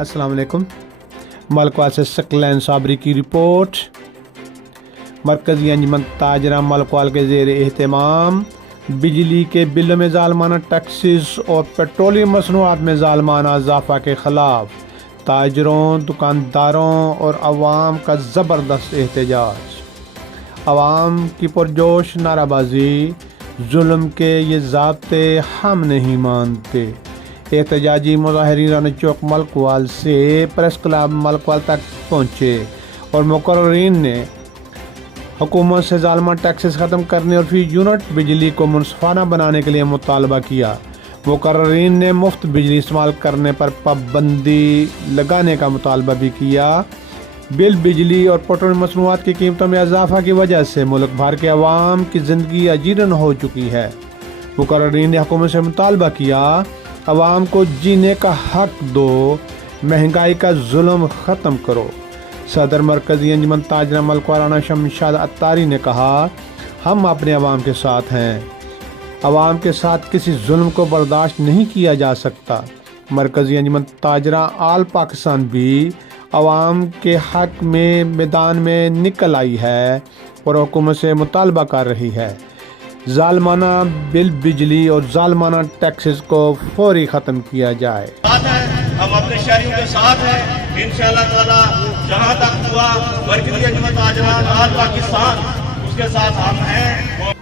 अस्सलाम वालेकुम। मलकवाल से सकलैन साबरी की रिपोर्ट। मरकज़ी अंजमन ताजरा मलकवाल के ज़ेर एहतमाम बिजली के बिल में ज़ालमाना टैक्सेस और पेट्रोलियम मसनूआत में ज़ालमाना इजाफ़ा के ख़िलाफ़ ताजरों, दुकानदारों और अवाम का ज़बरदस्त एहतजाज। अवाम की पुरजोश नाराबाजी, जुल्म के ये ज़ाब्ते हम नहीं मानते। एहतजाजी मुज़ाहिरीन रानी चौक मलकवाल से प्रेस क्लब मलकवाल तक पहुँचे और मुकर्ररीन ने हुकूमत से ज़ालिमा टैक्सेस ख़त्म करने और फी यूनिट बिजली को मुनसफाना बनाने के लिए मुतालबा किया। मुकर्ररीन ने मुफ्त बिजली इस्तेमाल करने पर पाबंदी लगाने का मुतालबा भी किया। बिल, बिजली और पेट्रोलियम मसनूआत की कीमतों में इजाफा की वजह से मुल्क भर के अवाम की ज़िंदगी अजीरन हो चुकी है। मुकर्ररीन ने हुकूमत से मुतालबा किया, अवाम को जीने का हक दो, महंगाई का जुल्म ख़त्म करो। सदर मरकज़ी अंजमन ताजरा मलकवाल राना शमशाद अत्तारी ने कहा, हम अपने अवाम के साथ हैं। अवाम के साथ किसी जुल्म को बर्दाश्त नहीं किया जा सकता। मरकज़ी अंजमन ताजरा आल पाकिस्तान भी अवाम के हक में मैदान में निकल आई है और हुकूमत से मुतालबा कर रही है, ज़ालमाना बिल, बिजली और ज़ालमाना टैक्सेस को फौरी ख़त्म किया जाए। हम अपने शहरियों के साथ हैं इंशाअल्लाह ताला। जहाँ तक हुआ मरकज़ी अंजमन ताजरा आल पाकिस्तान, उसके साथ हम हैं।